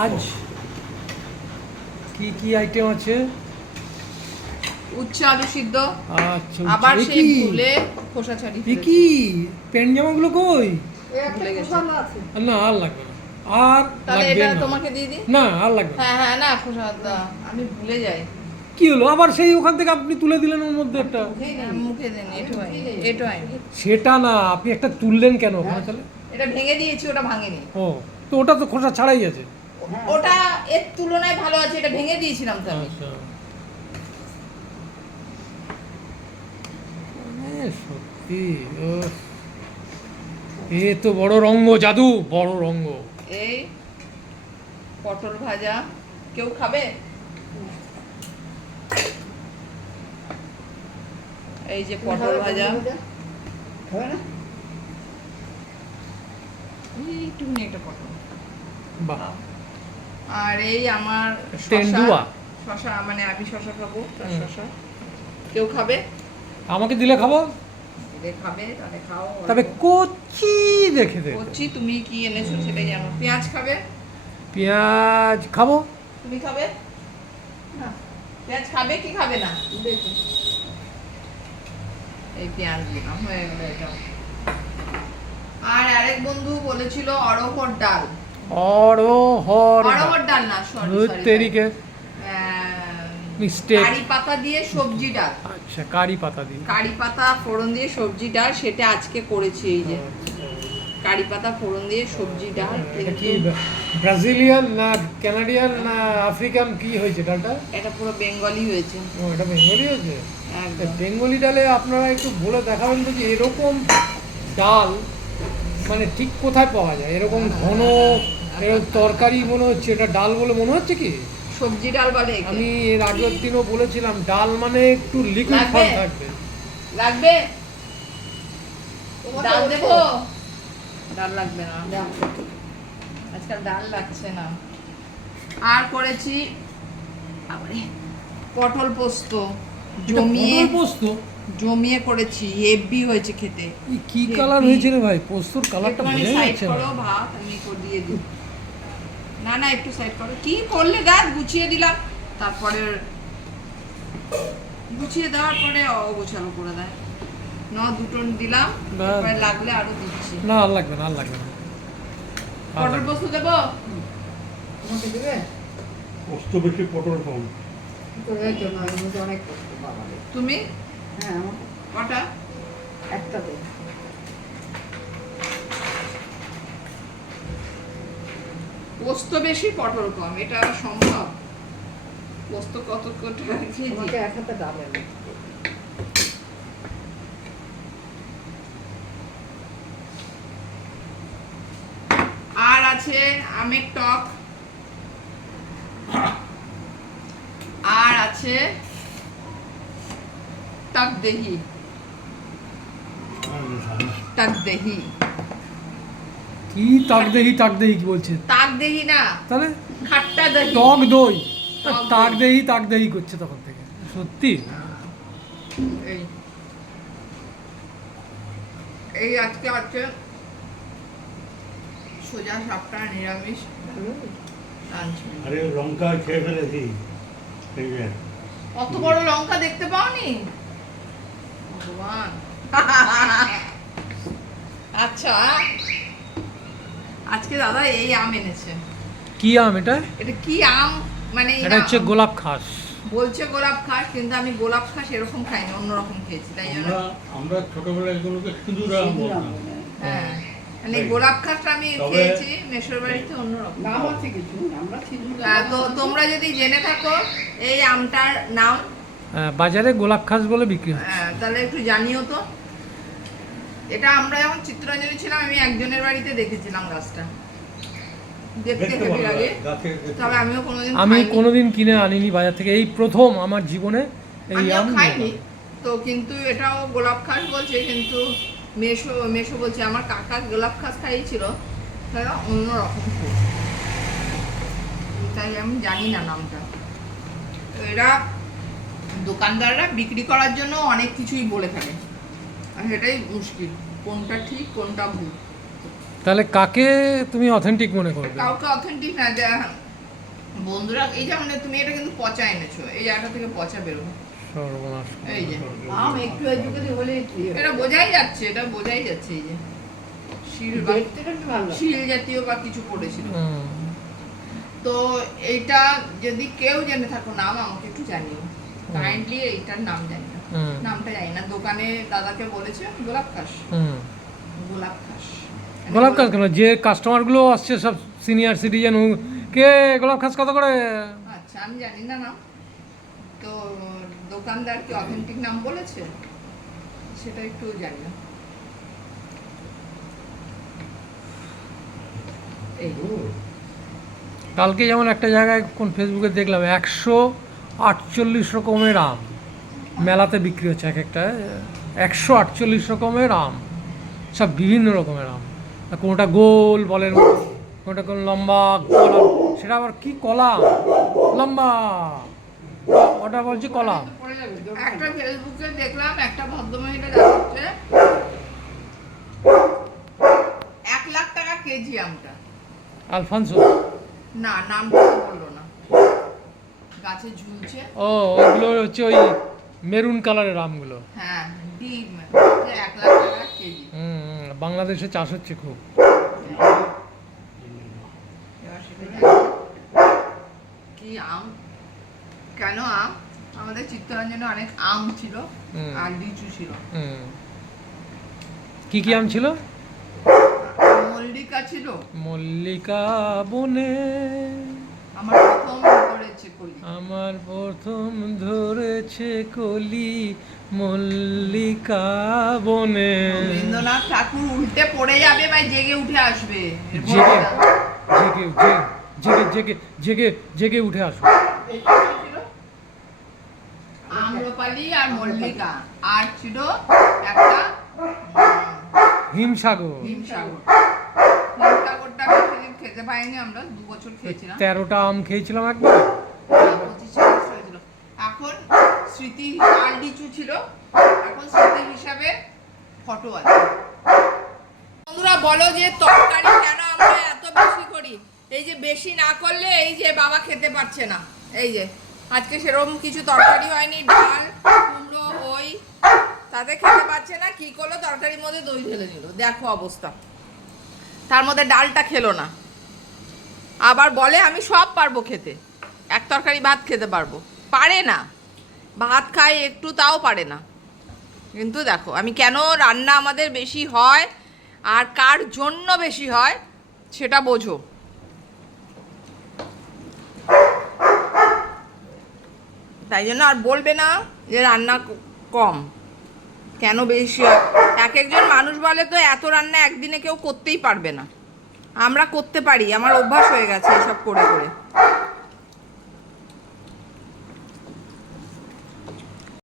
আজ কি কি আইটেম আছে? উচ্চ আলু সিদ্ধ। আচ্ছা আবার সেই খোসা ছাড়ি কি প্যান্ট জামাগুলো কই? না আর লাগবে না। আর তাহলে এটা তোমাকে দিয়ে দিই? না আর লাগবে হ্যাঁ হ্যাঁ না খোসা আমি ভুলে যাই। কি হলো? আবার সেই ওখান থেকে আপনি তুলে দিলেন ওর মধ্যে একটা? মুখে দেন এটু সেটা না আপনি একটা তুললেন কেন ওখানে তাহলে? এটা ভেঙে দিয়েছি ওটা ভাঙেনি। ও তো ওটা তো খোসা ছাড়াই আছে। ওটা এর তুলনায় ভালো আছে এটা ভেঙে দিয়েছিলাম তো আমি আচ্ছা সত্যি এ তো বড় রঙ্গ জাদু বড় রঙ্গ। এই পটল ভাজা কেউ খাবে? এই যে পটল ভাজা। এই একটুখানি একটা পটল। বাহ। আর এই আমার তেন্দুয়া। শশা মানে আমি শশা খাব শশা। কেউ খাবে? আমাকে দিলে খাব? খাবে তাহলে খাও। তবে কচি দেখে দে করছি তুমি কি এনেছো সেটাই জানো। পেঁয়াজ খাবে? পেঁয়াজ খাব। তুমি খাবে? না। পেঁয়াজ খাবে কি খাবে না? দেখো। এই পেঁয়াজ দিলাম হয়ে গেল এটা। আর আরেক বন্ধু বলেছিল অরহর ডাল। অরহর সরি তেরিকে Mistake. কারি পাতা দিয়ে সবজি ডাল। আচ্ছা কারি পাতা দিন কারি পাতা ফোড়ন দিয়ে সবজি ডাল সেটা আজকে করেছি এই যে। কারি পাতা ফোড়ন দিয়ে সবজি ডাল এটা কি ব্রাজিলিয়ান না কানাডিয়ান না আফ্রিকান কি হয়েছে ডালটা? এটা পুরো বেঙ্গলি হয়েছে। ও এটা বেঙ্গলি হয়েছে? বেঙ্গলি ডালে আপনারা একটু বলে দেখাবেন তো যে এরকম ডাল মানে ঠিক কোথায় পাওয়া যায়? এরকম ঘন তরকারি মনে হচ্ছে এটা ডাল বলে মনে হচ্ছে কি? সবজি ডাল বলে আমি এর আগের দিনও বলেছিলাম ডাল মানে একটু লিকুইড? ফর্ম থাকবে। লাগবে? ডাল দেবো? ডাল লাগবে না। আজকাল ডাল লাগছে না। আর করেছি বাবারে, পটল পোস্ত। জমিয়ে পটল পোস্ত? জমিয়ে করেছি হেভি হয়েছে খেতে। কি কালার হয়েছে রে ভাই? পোস্তর কালারটা সাইড করো ভাত আমি করে দিয়ে দিই। না না একটু সাইড করো। কি করলে? গাছ গুছিয়ে দিলাম। তারপরে গুছিয়ে দেওয়ার পরে অগোছালো করে দেয়। ন দুটো দিলাম। এরপরে লাগলে আরও দিচ্ছি। না আর লাগবে না আর লাগবে না। পটল। পোস্ত দেবো? পোস্ত বেশি পটল কম তুমি? কটা? পোস্ত বেশি পটল কম। এটা সম্ভব? পোস্ত কত কেজি আর আছে আমের টক। আর আছে টক দহি টক দহি কি তাক দেহি তাক দেহি কি বলছে? তাক দহি না। তাহলে খাট্টা দহি। টক দই। তাক দেহি তাক দেহি করছে তখন থেকে। সত্যি? এই। এই আজকে আছে সোজা সাপটা নিরামিষ। আরে লঙ্কা খেয়ে ফেলেছি। অত বড় লঙ্কা দেখতে পাওনি? ভগবান। আচ্ছা। আজকে দাদা এই আম এনেছে। কি আম এটা? এটা কি আম? মানে এটা হচ্ছে গোলাপ খাস। বলছে গোলাপ খাস কিন্তু আমি গোলাপ খাস এরকম খাইনি অন্যরকম খেয়েছি তাই জন্য আমরা আমরা ছোটবেলায় এগুলোকে সিঁদুর আম বলতাম। হ্যাঁ। মানে গোলাপ খাসটা আমি খেয়েছি মেশোর বাড়িতে অন্যরকম। আহ, তো তোমরা যদি জেনে থাকো এই আমটার নাম? বাজারে গোলাপ খাস বলে বিক্রি হয় আহ, তাহলে একটু জানিও তো। এটা আমরা যখন চিত্তরঞ্জনে ছিলাম আমি একজনের বাড়িতে দেখেছিলাম গাছটা। আমি কোনোদিন কিনে আনিনি বাজার থেকে এই প্রথম আমার জীবনে এই আম খাইনি। তো কিন্তু এটাও গোলাপ খাস বলছে কিন্তু মেশো মেশো বলছে আমার কাকা গোলাপ খাস খাইয়েছিল তারা অন্যরকম খুব। তাই আমি জানি না নামটা। তো এরা দোকানদাররা বিক্রি করার জন্য অনেক কিছুই বলে থাকে। সেটাই মুশকিল কোনটা ঠিক কোনটা ভুল। তাহলে কাকে তুমি অথেন্টিক মনে করবে? কাউকে অথেন্টিক না যে বন্ধুরা এই যেমন তুমি এটা কিন্তু পচা এনেছো এই জায়গাটা থেকে পচা বেরোবে। সর্বনাশ এই যে। আম একটু একটু হলে এটা বোঝাই যাচ্ছে এটা বোঝাই যাচ্ছে এই যে। শিল শিল জাতীয় বা কিছু পড়েছিল। তো এইটা যদি কেউ জেনে থাকো নাম আমাকে একটু জানিও। কাইন্ডলি এইটার নাম জানি না হুম। নামটা জানি না। দোকানে দাদাকে বলেছে গোলাপ খাস। হুম। গোলাপ খাস। গোলাপ খাস কেন? যে কাস্টমারগুলো আসছে সব সিনিয়র সিটিজেন কে গোলাপ খাস কত করে? আচ্ছা আমি জানি না নাম। তো দোকানদার কি অথেন্টিক নাম বলেছে? সেটা একটু জানি না। কালকে যেমন একটা জায়গায় কোন ফেসবুকে দেখলাম একশো আটচল্লিশ রকমের আম। মেলাতে বিক্রি হচ্ছে এক একটা একশো আটচল্লিশ রকমের আম সব বিভিন্ন রকমের আম। কোনোটা গোল বলেন কোনোটা কোন লম্বা কলা সেটা আবার কি কলা? লম্বা ওটা বলছি কলা? একটা ফেসবুকে দেখলাম একটা ভদ্রমহিলা দেখাচ্ছে। এক লাখ টাকা কেজি আমটা। আলফানসো? না নামটা বলল না। গাছে ঝুলছে। ও ওগুলো হচ্ছে ওই মেরুন কালারের আমগুলো। হ্যাঁ ডিম এক লাখ টাকা কেজি। হুম হুম, বাংলাদেশে চাষ হচ্ছে খুব। কি আম? কেন আম? আমাদের চিত্তরঞ্জনে অনেক আম ছিল আর লিচু ছিল। কি কি আম ছিল? মল্লিকা ছিল। মল্লিকা বনে আমার প্রথম ধরেছে কলি আমার প্রথম ধরেছে কলি মল্লিকা বনে। রবীন্দ্রনাথ ঠাকুর উল্টে পড়ে যাবে জেগে উঠে আসবে। জেগে জেগে জেগে জেগে জেগে জেগে উঠে আসো। এটা কি ছিল? আম্রপালি আর মল্লিকা আর ছিল একটা হিমসাগর। হিমসাগর। হিমসাগরটা খেতে পাইনি আমরা দু বছর খেয়েছিলাম। তেরোটা আম খেয়েছিলাম একবার। স্মৃতি আর লিচু ছিল, এখন স্মৃতি হিসাবে ফটো আছে। বন্ধুরা, বলো যে তরকারি কেন আমরা এত বেশি করি? এই যে বেশি না করলে এই যে বাবা খেতে পারছে না। এই যে, আজকে সেরকম কিছু তরকারি হয়নি, ডাল, কুমড়ো, ওই। তাতে খেতে পারছে না, কি করল? তরকারির মধ্যে দই ঢেলে নিল দেখো অবস্থা। তার মধ্যে ডালটা খেলো না। আবার বলে, আমি সব পারব খেতে। এক তরকারি ভাত খেতে পারব। পারে না। ভাত খায় একটু তাও পারে না। কিন্তু দেখো, আমি কেন রান্না আমাদের বেশি হয় আর কার জন্য বেশি হয় সেটা বোঝো। তাই জন্য আর বলবে না যে রান্না কম। কেন বেশি হয়? এক একজন মানুষ বলে তো এত রান্না একদিনে কেউ করতেই পারবে না। আমরা করতে পারি, আমার অভ্যাস হয়ে গেছে এসব করে করে।